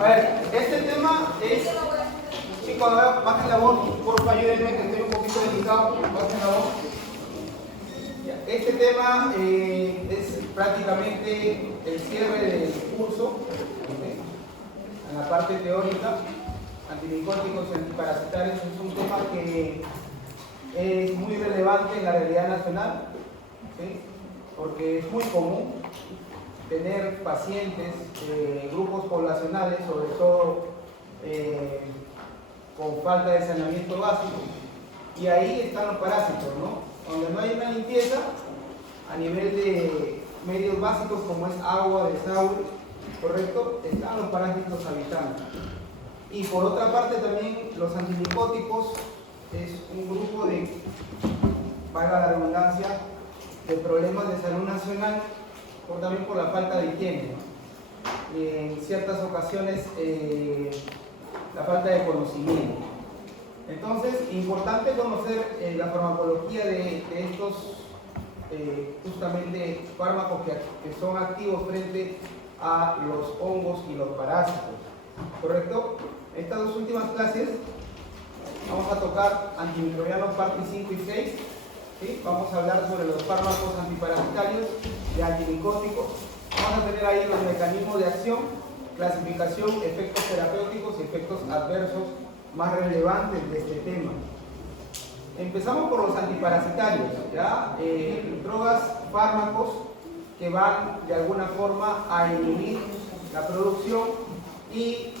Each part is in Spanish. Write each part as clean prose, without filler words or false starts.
A ver, este tema es... Chicos, a ver, bajen la voz, porfa, ayúdenme que estoy un poquito delicado. Bajen la voz. Este tema es prácticamente el cierre del curso, ¿okay? En la parte teórica. Antimicóticos y antiparasitarios es un tema que es muy relevante en la realidad nacional, ¿sí? Porque es muy común tener pacientes, grupos poblacionales, sobre todo con falta de saneamiento básico, y ahí están los parásitos, ¿no? Donde no hay una limpieza a nivel de medios básicos como es agua, desagüe, ¿correcto? Están los parásitos habitando. Y por otra parte también los antimicóticos es un grupo de, valga la redundancia, de problemas de salud nacional, también por la falta de higiene, ¿no? Y en ciertas ocasiones la falta de conocimiento. Entonces, importante conocer la farmacología de estos justamente fármacos que son activos frente a los hongos y los parásitos, ¿correcto? Estas dos últimas clases vamos a tocar antimicrobianos parte 5 y 6, ¿sí? Vamos a hablar sobre los fármacos antiparasitarios y antimicóticos. Vamos a tener ahí los mecanismos de acción, clasificación, efectos terapéuticos y efectos adversos más relevantes de este tema. Empezamos por los antiparasitarios, ¿ya? Drogas, fármacos que van de alguna forma a inhibir la producción y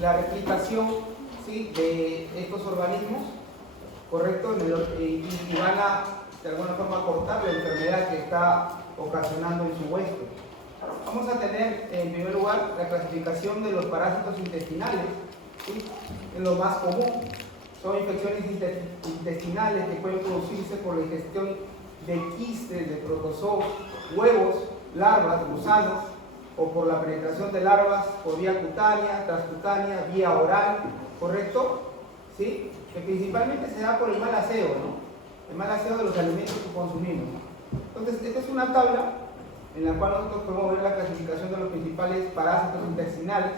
la replicación, ¿sí?, de estos organismos, ¿correcto? Y van a de alguna forma cortar la enfermedad que está ocasionando en su huésped. Vamos a tener en primer lugar la clasificación de los parásitos intestinales, ¿sí? Es lo más común. Son infecciones intestinales que pueden producirse por la ingestión de quistes, de protozoos, huevos, larvas, gusanos, o por la penetración de larvas por vía cutánea, transcutánea, vía oral, ¿correcto? ¿Sí? Que principalmente se da por el mal aseo, ¿no? El mal aseo de los alimentos que consumimos. Entonces, esta es una tabla en la cual nosotros podemos ver la clasificación de los principales parásitos intestinales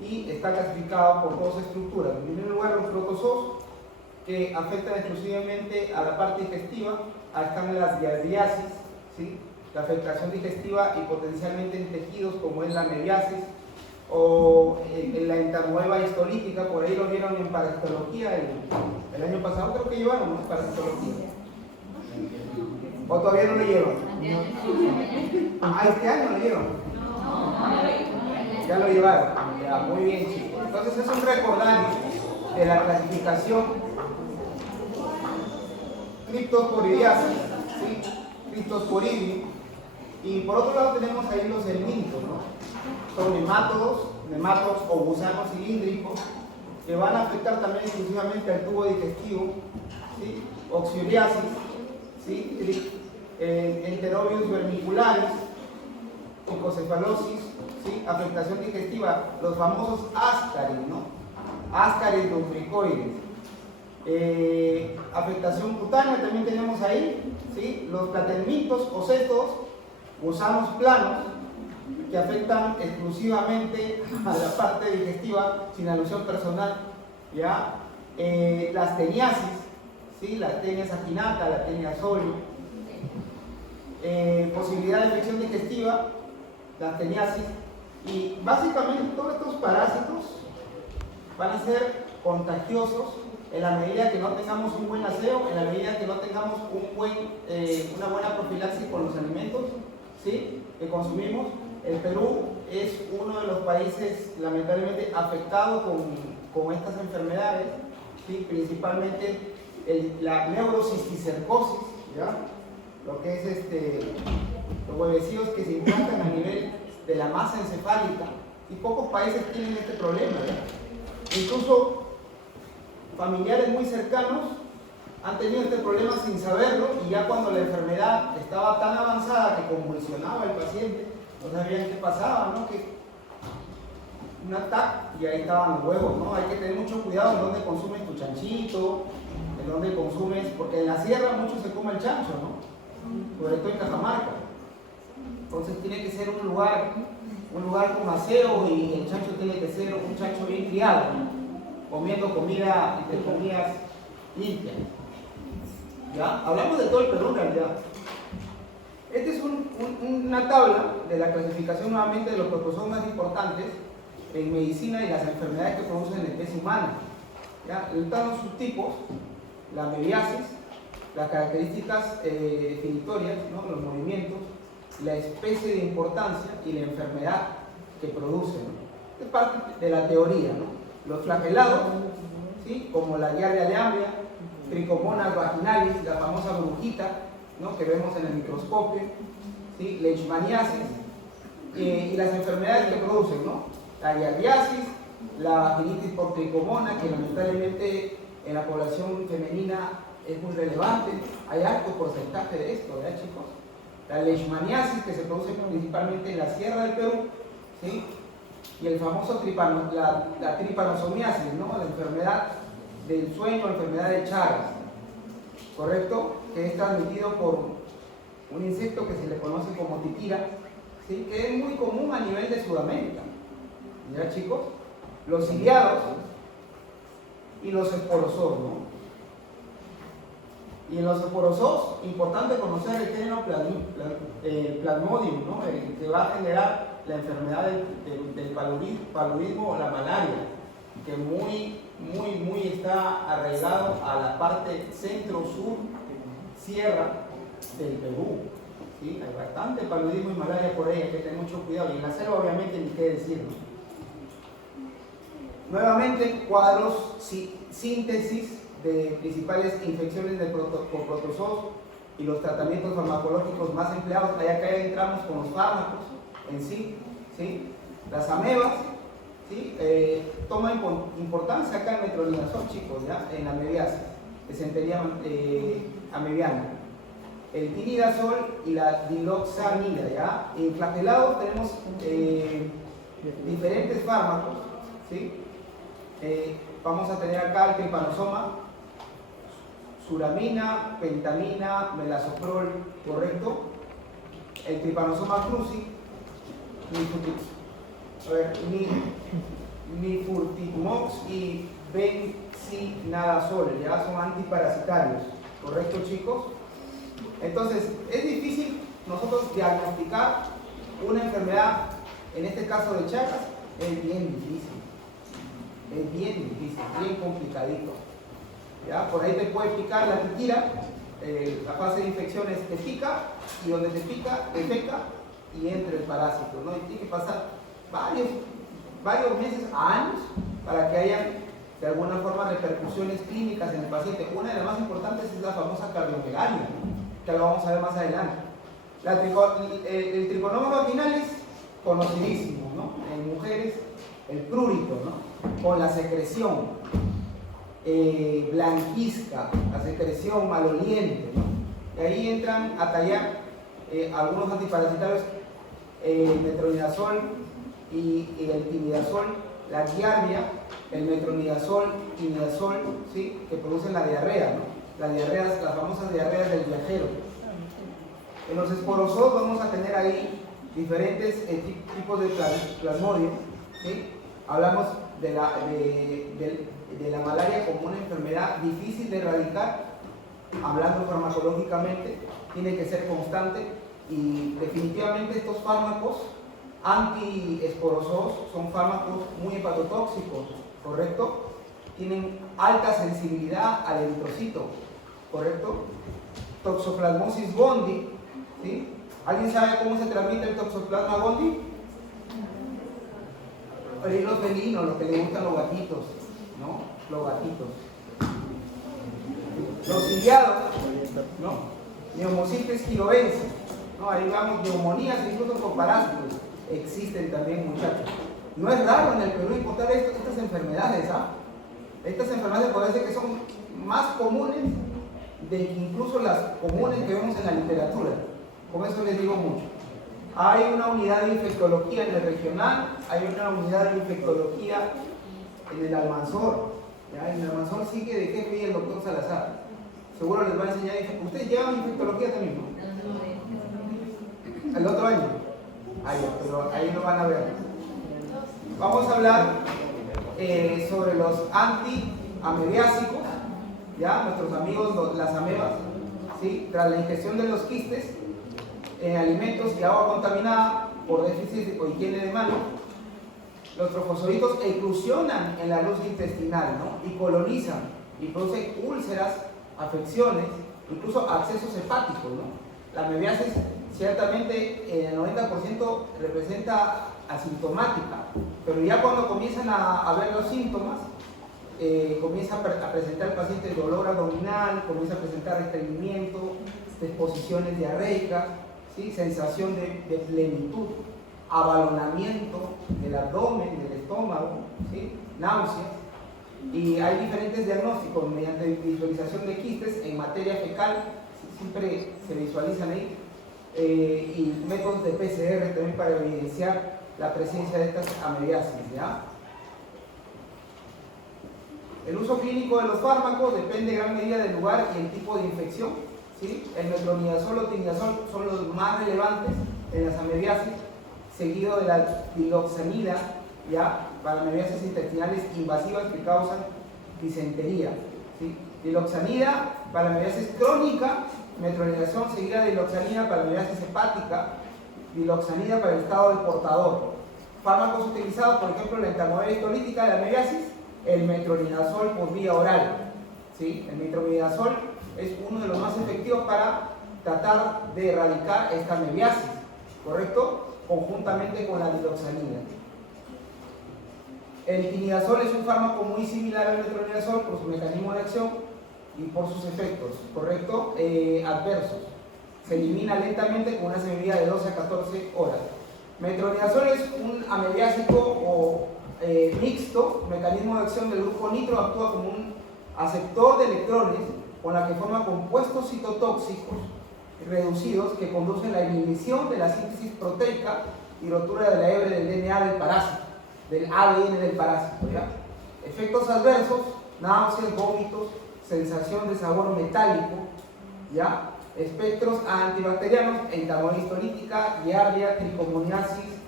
y está clasificado por dos estructuras. En primer lugar, los protozoos, que afectan exclusivamente a la parte digestiva. Ahí están las diardiasis, ¿sí?, la afectación digestiva y potencialmente en tejidos como es la mebiasis o en la entamoeba histolítica. Por ahí lo vieron en parasitología el año pasado, creo que llevaron, ¿no?, parasitología. ¿O todavía no lo llevan? ¿Este año lo llevan? Ya lo llevaron. Ya, muy bien, chicos. Entonces es un recordatorio de la clasificación Cryptosporidiasis, ¿sí?, Cryptosporidium. Y por otro lado tenemos ahí los helmintos, ¿no? Son nematodos o gusanos cilíndricos que van a afectar también exclusivamente al tubo digestivo, ¿sí? Oxyuriasis, ¿sí? Enterobius vermicularis, icocefalosis, ¿sí?, afectación digestiva, los famosos ascaris, ¿no? Ascaris lumbricoides. Afectación cutánea también tenemos ahí, ¿sí?, los platelmintos o cetos, gusanos planos, que afectan exclusivamente a la parte digestiva, sin alusión personal, ¿ya? Las teniasis, ¿sí?, la tenia saginata, la tenia solio, posibilidad de infección digestiva, las teniasis, y básicamente todos estos parásitos van a ser contagiosos en la medida que no tengamos un buen aseo, en la medida que no tengamos una buena profilaxis con los alimentos, ¿sí?, que consumimos. El Perú es uno de los países lamentablemente afectados con estas enfermedades, ¿sí?, principalmente la neurocisticercosis, ¿ya?, lo que es los huevecillos que se implantan a nivel de la masa encefálica, y pocos países tienen este problema, ¿ya? Incluso familiares muy cercanos han tenido este problema sin saberlo, y ya cuando la enfermedad estaba tan avanzada que convulsionaba al paciente, no sabían qué pasaba, ¿no?, que un ataque, y ahí estaban los huevos, ¿no? Hay que tener mucho cuidado en dónde consumes tu chanchito, en dónde consumes, porque en la sierra mucho se come el chancho, ¿no?, sobre todo en Cajamarca. Entonces tiene que ser un lugar un lugar con aseo y el chancho tiene que ser un chancho bien criado, comiendo comida, entre comillas, limpia. ¿Ya? Hablamos de todo el Perú en realidad. Esta es una tabla de la clasificación nuevamente de los protozoos más importantes en medicina y las enfermedades que producen la especie humana. ¿Ya? Están los subtipos, la amebiasis, las características definitorias, ¿no? Los movimientos, la especie de importancia y la enfermedad que produce, ¿no? Es parte de la teoría, ¿no? Los flagelados, ¿sí? Como la diarrea de Ambria, Trichomonas vaginalis, la famosa brujita, ¿no? Que vemos en el microscopio, ¿sí? Leishmaniasis y las enfermedades que producen, ¿no? La diarreasis, la vaginitis por tricomona, que lamentablemente en la población femenina es muy relevante, hay alto porcentaje de esto, ¿verdad, chicos? La leishmaniasis, que se produce principalmente en la sierra del Perú, ¿sí? Y el famoso la tripanosomiasis, ¿no? La enfermedad del sueño, la enfermedad de Chagas, ¿correcto? Que es transmitido por un insecto que se le conoce como titira, ¿sí? Que es muy común a nivel de Sudamérica, ¿ya, chicos? Los ciliados y los esporozoos, ¿no? Y en los esporozoos, importante conocer el género Plasmodium, ¿no? El que va a generar la enfermedad del paludismo o la malaria, que muy está arraigado a la parte centro-sur, sierra del Perú. ¿Sí? Hay bastante paludismo y malaria por ahí, hay que tener mucho cuidado. Y en la selva, obviamente, ni qué decir, ¿no? Nuevamente, cuadros, síntesis de principales infecciones por protozoos y los tratamientos farmacológicos más empleados. Acá entramos con los fármacos en sí, ¿sí? Las amebas, ¿sí? Toma importancia acá el metronidazol, chicos, ¿ya? En la amebiasis, disentería amebiana. El tinidazol y la diloxamida, ¿ya? En flagelados tenemos diferentes fármacos, ¿sí? Vamos a tener acá el tripanosoma, suramina, pentamina, melasoprol, ¿correcto? El tripanosoma cruzi, nifurtimox y bencinadazol, ya son antiparasitarios, ¿correcto, chicos? Entonces, es difícil nosotros diagnosticar una enfermedad, en este caso de Chagas, es bien difícil. Es bien difícil, bien complicadito. ¿Ya? Por ahí te puede picar la titira, la fase de infecciones te pica, y donde te pica, te peca y entra el parásito, ¿no? Y tiene que pasar varios meses a años para que haya de alguna forma repercusiones clínicas en el paciente. Una de las más importantes es la famosa cardiomegalia, ¿no? Que lo vamos a ver más adelante. El triconoma vaginalis, conocidísimo, ¿no? En mujeres, el prurito, ¿no? Con la secreción blanquizca, la secreción maloliente, ¿no? Y ahí entran a tallar algunos antiparasitarios, metronidazol y el tinidazol, la giardia, el metronidazol, tinidazol, ¿sí? Que producen la diarrea, ¿no? Las famosas diarreas del viajero. En los esporozoos vamos a tener ahí diferentes tipos de plasmodium, ¿sí? Hablamos de la malaria como una enfermedad difícil de erradicar, hablando farmacológicamente, tiene que ser constante, y definitivamente estos fármacos antiesporozoos son fármacos muy hepatotóxicos, ¿correcto? Tienen alta sensibilidad al eritrocito, ¿correcto? Toxoplasmosis gondii, ¿sí? ¿Alguien sabe cómo se transmite el toxoplasma gondii? Los felinos, los que les gustan los gatitos, ¿no? Los gatitos. Los ciliados, ¿no? Neumocystis quirobensis, ¿no? Ahí vamos, neumonías incluso con parásitos. Existen también, muchachos. No es raro en el Perú encontrar estas enfermedades, ¿ah? Estas enfermedades parece que son más comunes de que incluso las comunes que vemos en la literatura. Con eso les digo mucho. Hay una unidad de infectología en el regional, hay una unidad de infectología en el Almanzor. ¿Ya? En el Almanzor sigue de jefe el doctor Salazar. Seguro les va a enseñar. ¿Ustedes llevan infectología también, no? El otro año. pero ahí lo van a ver. Vamos a hablar sobre los antiamebiásicos, ¿ya? Nuestros amigos las amebas, ¿sí? Tras la ingestión de los quistes en alimentos y agua contaminada por déficit o higiene de mano, los trofozoitos eclosionan en la luz intestinal, ¿no? Y colonizan y producen úlceras, afecciones, incluso abscesos hepáticos, ¿no? La amebiasis ciertamente en el 90% representa asintomática, pero ya cuando comienzan a ver los síntomas, comienza a presentar el paciente dolor abdominal, comienza a presentar estreñimiento, disposiciones diarreicas, ¿sí? Sensación de plenitud, abalonamiento del abdomen, del estómago, ¿sí? Náuseas. Y hay diferentes diagnósticos mediante visualización de quistes en materia fecal, siempre se visualizan ahí, y métodos de PCR también para evidenciar la presencia de estas amebiasis, ¿ya? El uso clínico de los fármacos depende en gran medida del lugar y el tipo de infección, ¿sí? El metronidazol o tinidazol son los más relevantes en las amebiasis, seguido de la diloxanida, ¿ya? Para amebiasis intestinales invasivas que causan disentería, ¿sí? Diloxanida para amebiasis crónica, metronidazol seguida de diloxanida para amebiasis hepática, diloxanida para el estado del portador. Fármacos utilizados, por ejemplo, la entamoeba histolítica de la amebiasis, el metronidazol por vía oral, ¿sí? El metronidazol es uno de los más efectivos para tratar de erradicar esta amebiasis, ¿correcto? Conjuntamente con la diloxanida. El tinidazol es un fármaco muy similar al metronidazol por su mecanismo de acción y por sus efectos, ¿correcto? Adversos. Se elimina lentamente con una semivida de 12 a 14 horas. Metronidazol es un amebiásico o mixto, mecanismo de acción del grupo nitro, actúa como un aceptor de electrones con la que forma compuestos citotóxicos reducidos que conducen a la inhibición de la síntesis proteica y rotura de la hebra del DNA del parásito, del ADN del parásito, ¿ya? Efectos adversos, náuseas, vómitos, sensación de sabor metálico, ¿ya? Espectros antibacterianos, entamoeba histolítica, giardia, tricomoniasis,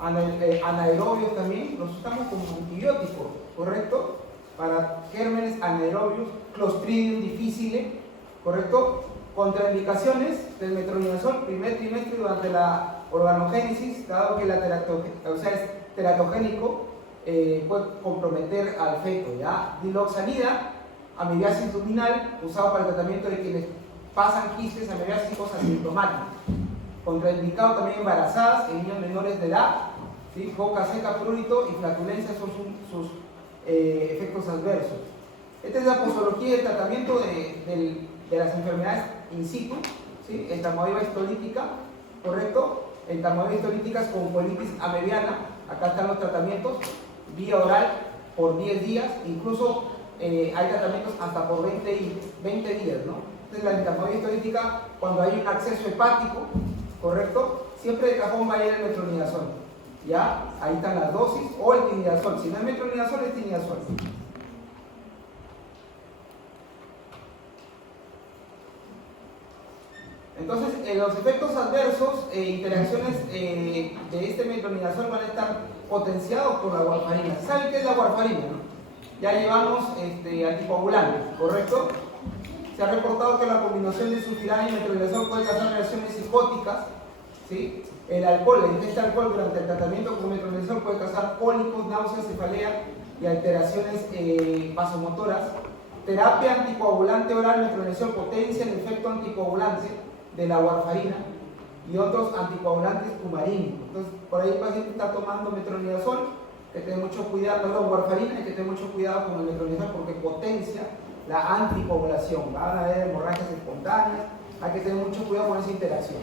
anaerobios también, los usamos como antibióticos, ¿correcto? Para gérmenes anaerobios, Clostridium difficile, ¿correcto? Contraindicaciones del metronidazol, primer trimestre durante la organogénesis, dado que es teratogénico, puede comprometer al feto, ¿ya? Diloxanida, amebiasis luminal, usado para el tratamiento de quienes pasan quistes amebiásicos asintomáticos. Contraindicado también embarazadas en niños menores de edad, ¿sí? Boca seca, prurito y flatulencia son sus efectos adversos. Esta es la posología del tratamiento de las enfermedades in situ, ¿sí? Entamoeba histolítica, ¿correcto? Entamoeba histolíticas con colitis amebiana. Acá están los tratamientos vía oral por 10 días, incluso hay tratamientos hasta por 20 días, ¿no? Entonces la entamoeba histolítica, cuando hay un acceso hepático, ¿correcto? Siempre de cajón va a ir el metronidazol, ¿ya? Ahí están las dosis, o el tinidazol. Si no es metronidazol, es tinidazol. Entonces, los efectos adversos, interacciones de este metronidazol van a estar potenciados por la warfarina. ¿Saben qué es la warfarina, no? Ya llevamos anticoagulantes, ¿correcto? Se ha reportado que la combinación de sulfirana y metronidazol puede causar reacciones psicóticas, ¿sí? El alcohol, la ingesta de alcohol durante el tratamiento con metronidazol puede causar cólicos, náuseas, cefalea y alteraciones vasomotoras. Terapia anticoagulante oral, metronidazol potencia el efecto anticoagulante de la warfarina y otros anticoagulantes cumarínicos. Entonces, por ahí el paciente está tomando metronidazol, hay que tener mucho cuidado, perdón, warfarina, hay que tener mucho cuidado con el metronidazol porque potencia la anticoagulación, van a haber hemorragias espontáneas, hay que tener mucho cuidado con esa interacción,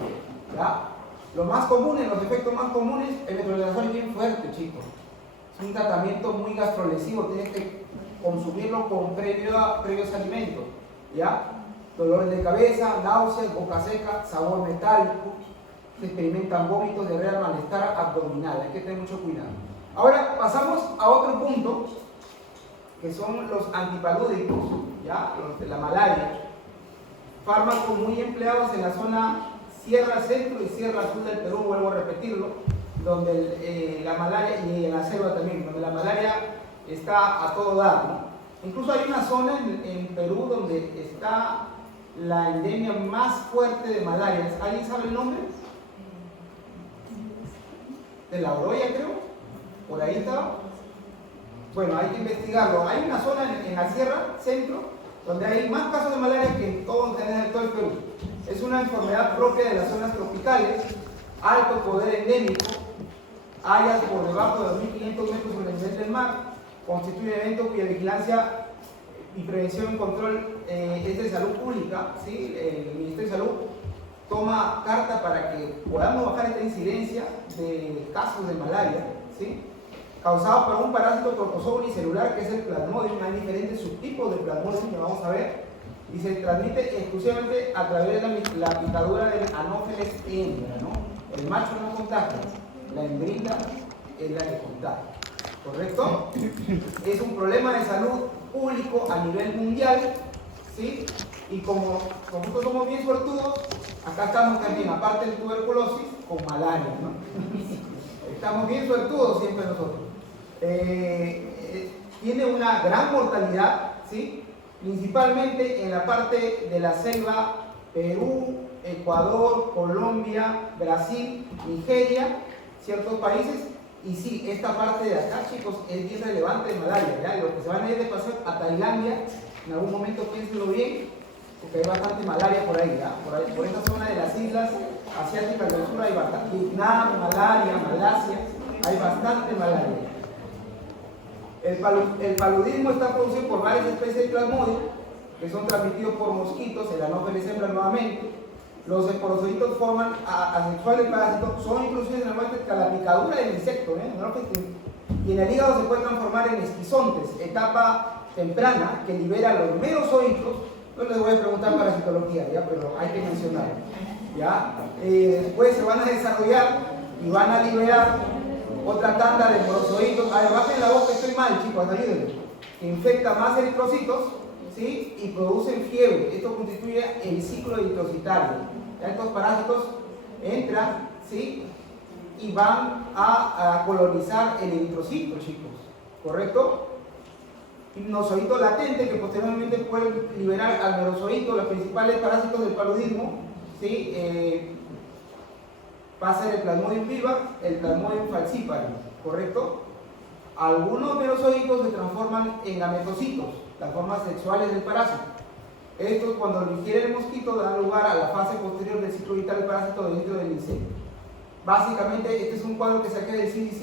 ¿ya? Los efectos más comunes, el metronidazol es bien fuerte, chicos. Es un tratamiento muy gastrolesivo, tienes que consumirlo con previos alimentos, ¿ya? Dolores de cabeza, náuseas, boca seca, sabor metálico, se experimentan vómitos, diarrea, malestar abdominal, hay que tener mucho cuidado. Ahora pasamos a otro punto, que son los antipalúdicos, ¿ya? Los de la malaria, fármacos muy empleados en la zona Sierra Centro y Sierra Sur del Perú, vuelvo a repetirlo, donde la malaria, y en la selva también, donde la malaria está a todo dar, ¿no? Incluso hay una zona en Perú donde está la endemia más fuerte de malaria. ¿Alguien sabe el nombre? De la Oroya, creo. Por ahí estaba. Bueno, hay que investigarlo. Hay una zona en la sierra, centro, donde hay más casos de malaria que en todo el Perú. Es una enfermedad propia de las zonas tropicales, alto poder endémico, áreas por debajo de 2.500 metros sobre el nivel del mar, constituye un evento cuya vigilancia y prevención y control es de salud pública, ¿sí? El Ministerio de Salud toma carta para que podamos bajar esta incidencia de casos de malaria, ¿sí? Causado por un parásito tropozoo unicelular que es el Plasmodium. Hay diferentes subtipos de Plasmodium que vamos a ver, y se transmite exclusivamente a través de la picadura del Anopheles hembra, ¿no? El macho no contagia, la hembrita es la que contagia, ¿correcto? Es un problema de salud público a nivel mundial, ¿sí? Y como nosotros somos bien suertudos, acá estamos también, aparte de tuberculosis, con malaria, ¿no? Estamos bien suertudos siempre nosotros. Tiene una gran mortalidad, ¿sí? Principalmente en la parte de la selva, Perú, Ecuador, Colombia, Brasil, Nigeria, ciertos países. Y sí, esta parte de acá, chicos, es bien relevante de malaria, ¿ya? Los que se van a ir de paseo a Tailandia, en algún momento piénsenlo bien, porque hay bastante malaria por ahí, ¿ya? Por esa zona de las islas asiáticas del sur hay bastante. Vietnam, malaria, Malasia, hay bastante malaria. El paludismo está producido por varias especies de Plasmodium, que son transmitidos por mosquitos, el Anopheles hembra nuevamente. Los esporozoitos forman asexuales parásitos, son introducidos en el muerte tras la picadura del insecto, y en el hígado se puede transformar en esquizontes, etapa temprana que libera los merozoitos. No les voy a preguntar parasitología, ¿ya? Pero hay que mencionarlo, ¿ya? Después se van a desarrollar y van a liberar otra tanda de merozoitos. A ver, bajen la voz que estoy mal, chicos, ayúdenme. Que infecta más eritrocitos, ¿sí? Y producen fiebre. Esto constituye el ciclo eritrocitario. Estos parásitos entran, ¿sí? Y van a colonizar el eritrocito, chicos, ¿correcto? Hipnozoito latente, que posteriormente pueden liberar al merozoito, los principales parásitos del paludismo, ¿sí? Va a ser el Plasmodium vivax, el Plasmodium falciparum, ¿correcto? Algunos merozoitos se transforman en gametocitos, las formas sexuales del parásito. Estos, cuando lo ingiere el mosquito, dan lugar a la fase posterior del ciclo vital del parásito dentro del insecto. Básicamente, este es un cuadro que saqué del CDC,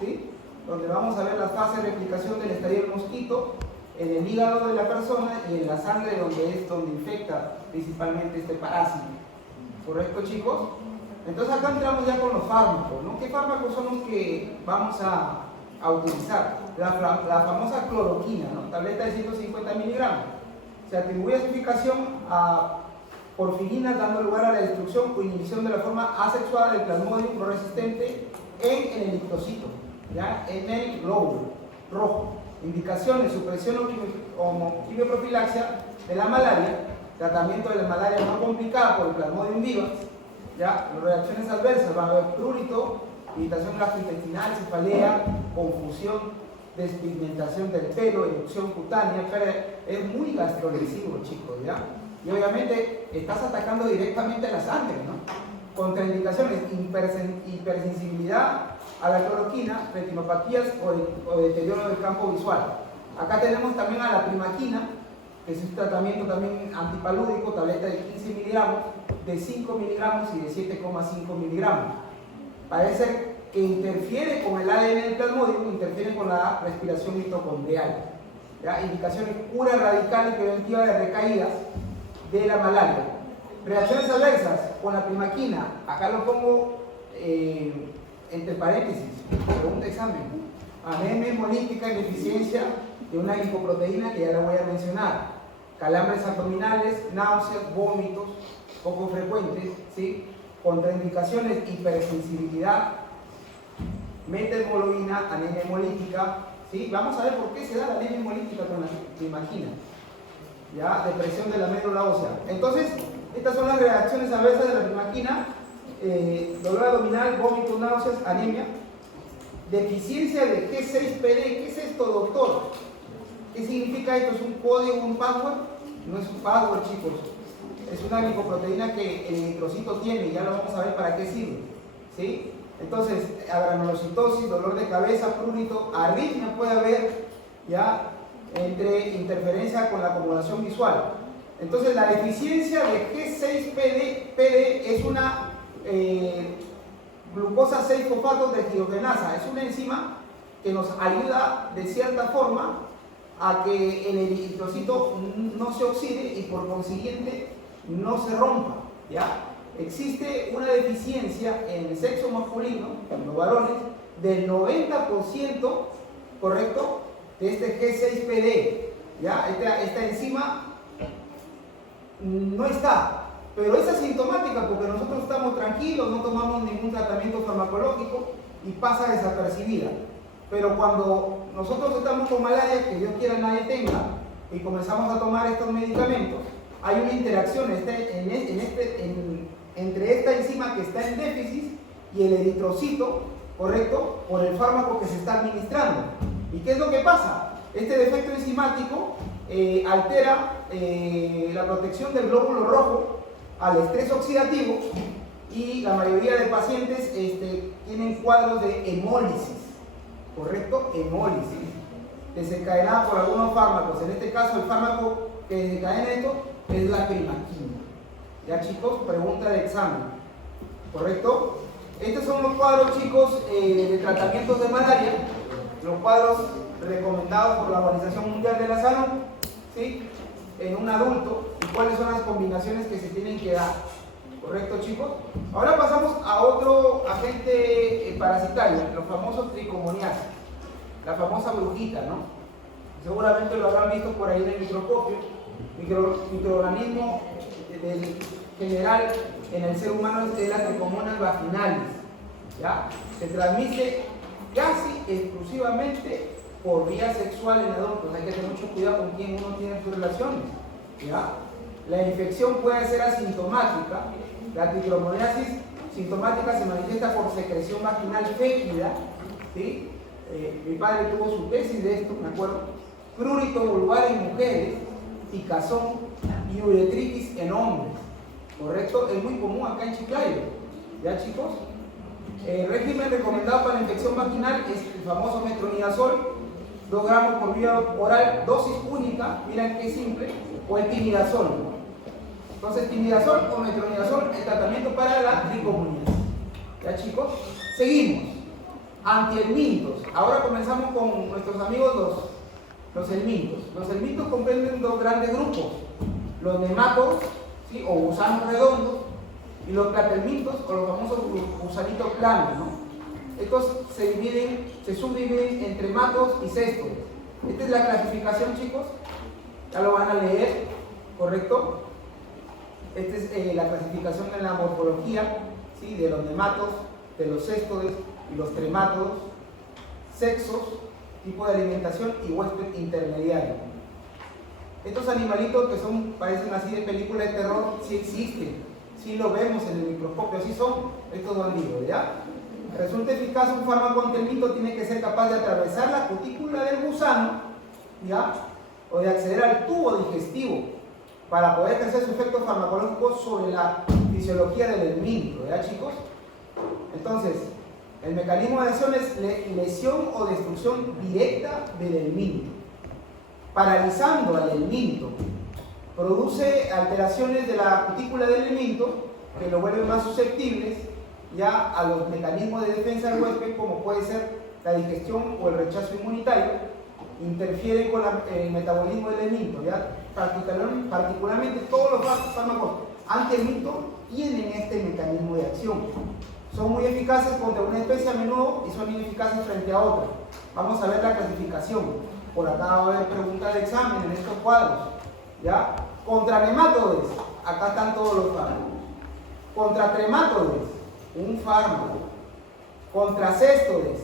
¿sí? Donde vamos a ver las fases de replicación del estadio del mosquito en el hígado de la persona y en la sangre, donde infecta principalmente este parásito. ¿Correcto, chicos? Entonces acá entramos ya con los fármacos, ¿no? ¿Qué fármacos son los que vamos a utilizar? La famosa cloroquina, ¿no? Tableta de 150 miligramos. Se atribuye su eficacia a porfirinas, dando lugar a la destrucción o inhibición de la forma asexuada del Plasmodium proresistente en el eritrocito, ¿ya? En el glóbulo rojo. Indicaciones: supresión o quimioprofilaxia de la malaria, tratamiento de la malaria no complicada por el Plasmodium vivax, ¿ya? Las reacciones adversas van a haber prurito, irritación gastrointestinal, cefalea, confusión, despigmentación del pelo, erupción cutánea, pero es muy gastrolesivo, chicos, ¿ya? Y obviamente estás atacando directamente a la sangre, ¿no? Contraindicaciones: hipersensibilidad a la cloroquina, retinopatías o deterioro del campo visual. Acá tenemos también a la primaquina, que es un tratamiento también antipalúdico, tableta de 15 miligramos, de 5 miligramos y de 7,5 miligramos. Parece que interfiere con el ADN del Plasmodium, interfiere con la respiración mitocondrial, ¿ya? Indicaciones: cura radical y preventiva de recaídas de la malaria. Reacciones adversas con la primaquina, acá lo pongo entre paréntesis, pregunta examen: anemia hemolítica y deficiencia de una lipoproteína que ya la voy a mencionar, calambres abdominales, náuseas, vómitos poco frecuentes, ¿sí? Contraindicaciones: hipersensibilidad, methemoglobina, anemia hemolítica, ¿sí? Vamos a ver por qué se da la anemia hemolítica con la primaquina, ¿ya? Depresión de la médula ósea. Entonces, estas son las reacciones adversas de la primaquina. dolor abdominal, vómitos, náuseas, anemia, deficiencia de G6PD. ¿Qué es esto, doctor? ¿Qué significa esto? ¿Es un código, un password? No es un password, chicos. Es una glicoproteína que el eritrocito tiene, ya lo vamos a ver para qué sirve, ¿sí? Entonces, granulocitosis, dolor de cabeza, prurito, arritmia puede haber, ya, entre interferencia con la acumulación visual. Entonces, la deficiencia de G6PD es una glucosa 6-fosfato deshidrogenasa. Es una enzima que nos ayuda de cierta forma a que el eritrocito no se oxide y por consiguiente no se rompa, ¿ya? Existe una deficiencia en el sexo masculino, en los varones, del 90%, ¿correcto?, de este G6PD, ¿ya? Esta enzima no está, pero es asintomática porque nosotros estamos tranquilos, no tomamos ningún tratamiento farmacológico y pasa desapercibida. Pero cuando nosotros estamos con malaria, que Dios quiera nadie tenga, y comenzamos a tomar estos medicamentos, hay una interacción entre esta enzima que está en déficit y el eritrocito, ¿correcto?, por el fármaco que se está administrando. ¿Y qué es lo que pasa? Este defecto enzimático altera la protección del glóbulo rojo al estrés oxidativo y la mayoría de pacientes tienen cuadros de hemólisis, ¿correcto? Hemólisis, desencadenada por algunos fármacos. En este caso, el fármaco que desencadena esto es la primaquina. Ya, chicos, pregunta de examen, ¿correcto? Estos son los cuadros, chicos, de tratamientos de malaria, los cuadros recomendados por la Organización Mundial de la Salud, ¿sí?, en un adulto, y cuáles son las combinaciones que se tienen que dar, ¿correcto, chicos? Ahora pasamos a otro agente parasitario, los famosos tricomoniasis, la famosa brujita, ¿no? Seguramente lo habrán visto por ahí en el microscopio. Microorganismo general en el ser humano es la Trichomonas vaginalis, ¿ya? Se transmite casi exclusivamente por vía sexual en adultos. Hay que tener mucho cuidado con quién uno tiene sus relaciones, ¿ya? La infección puede ser asintomática. La trichomoniasis sintomática se manifiesta por secreción vaginal fétida, ¿sí? Mi padre tuvo su tesis de esto, me acuerdo. Prurito vulvar en mujeres, picazón y uretritis en hombres, ¿correcto? Es muy común acá en Chiclayo, ¿ya, chicos? El régimen recomendado para la infección vaginal es el famoso metronidazol, 2 gramos por vía oral, dosis única, miren qué simple, o el timidazol. Entonces, timidazol o metronidazol, el tratamiento para la tricomoniasis. ¿Ya, chicos? Seguimos. Antihelmintos. Ahora comenzamos con nuestros amigos los helmintos. Los helmintos comprenden 2 grandes grupos: los nematodos, ¿sí?, o gusanos redondos, y los platelmintos, o los famosos gusanitos planos, ¿no? Estos se subdividen entre matos y cestos. Esta es la clasificación, chicos, ya lo van a leer, ¿correcto? Esta es la clasificación en la morfología, ¿sí?, de los nematos, de los céstodes y los tremátodos, sexos, tipo de alimentación y huésped intermediario. Estos animalitos que parecen así de película de terror, sí existen, sí lo vemos en el microscopio, así son estos bandidos, ¿ya? Resulta eficaz un fármaco antihelminto, tiene que ser capaz de atravesar la cutícula del gusano, ¿ya?, o de acceder al tubo digestivo para poder ejercer su efecto farmacológico sobre la fisiología del helminto, ¿ya, chicos? Entonces, el mecanismo de acción es lesión o destrucción directa del helminto, paralizando al helminto. Produce alteraciones de la cutícula del helminto que lo vuelven más susceptibles ya a los mecanismos de defensa del huésped, como puede ser la digestión o el rechazo inmunitario. Interfieren con el metabolismo del helminto, ¿ya? Particularmente todos los fármacos antihelminto tienen este mecanismo de acción. Son muy eficaces contra una especie a menudo y son ineficaces frente a otra. Vamos a ver la clasificación. Por acá va a haber preguntas de examen en estos cuadros, ¿ya? Contra nematodes, acá están todos los fármacos. Contra tremátodes, un fármaco. Contra céstodes,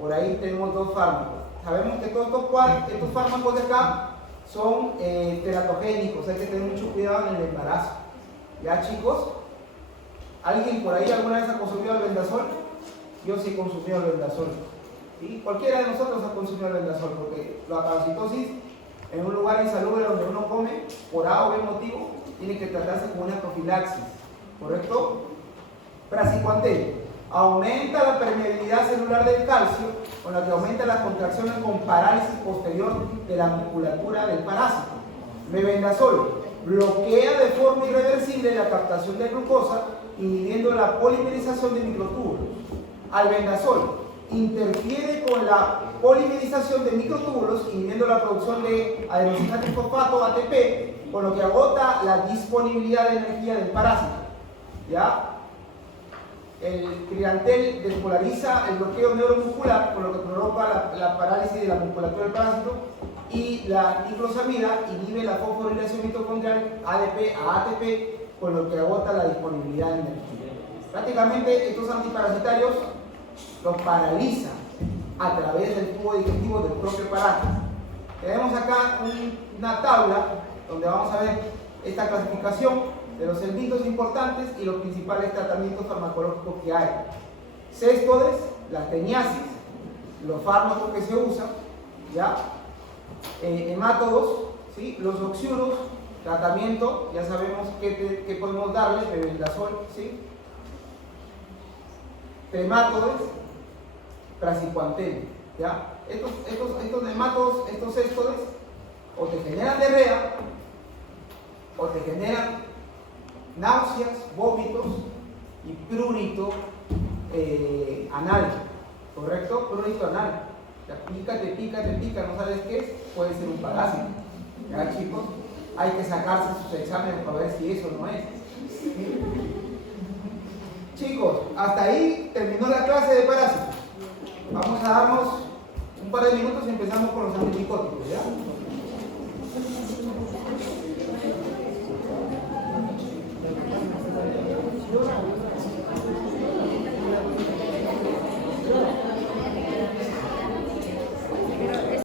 por ahí tenemos 2 fármacos. Sabemos que todos estos fármacos de acá son teratogénicos, hay que tener mucho cuidado en el embarazo. ¿Ya, chicos? ¿Alguien por ahí alguna vez ha consumido albendazol? Yo sí he consumido albendazol. ¿Sí? Cualquiera de nosotros ha consumido albendazol, porque la parasitosis en un lugar insalubre donde uno come, por A o B motivo, tiene que tratarse con una profilaxis, ¿correcto? Praziquantel aumenta la permeabilidad celular del calcio, con la que aumenta las contracciones con parálisis posterior de la musculatura del parásito. Mebendazol bloquea de forma irreversible la captación de glucosa, inhibiendo la polimerización de microtúbulos. Albendazol interfiere con la polimerización de microtúbulos, inhibiendo la producción de adenosina trifosfato, ATP, con lo que agota la disponibilidad de energía del parásito. ¿Ya? El criantel despolariza el bloqueo neuromuscular, con lo que provoca la parálisis de la musculatura del parásito, y la niclosamida inhibe la fosforilación mitocondrial ADP a ATP, con lo que agota la disponibilidad de energía. Prácticamente estos antiparasitarios los paraliza a través del tubo digestivo del propio parásito. Tenemos acá una tabla donde vamos a ver esta clasificación de los elementos importantes y los principales tratamientos farmacológicos que hay. Céstodes, las teniasis, los fármacos que se usan, ¿ya? Hemátodos, ¿sí? Los oxiuros, tratamiento, ya sabemos qué podemos darle, mebendazol, ¿sí? Tremátodes, praziquantel, ¿ya? Estos hemátodos, estos céstodes, o te generan diarrea, o te generan náuseas, vómitos y prurito anal, ¿correcto? Prurito anal. Te pica, no sabes qué es, puede ser un parásito. ¿Ya, chicos? Hay que sacarse sus exámenes para ver si eso no es. Chicos, hasta ahí terminó la clase de parásitos. Vamos a darnos un par de minutos y empezamos con los antimicóticos, ¿ya?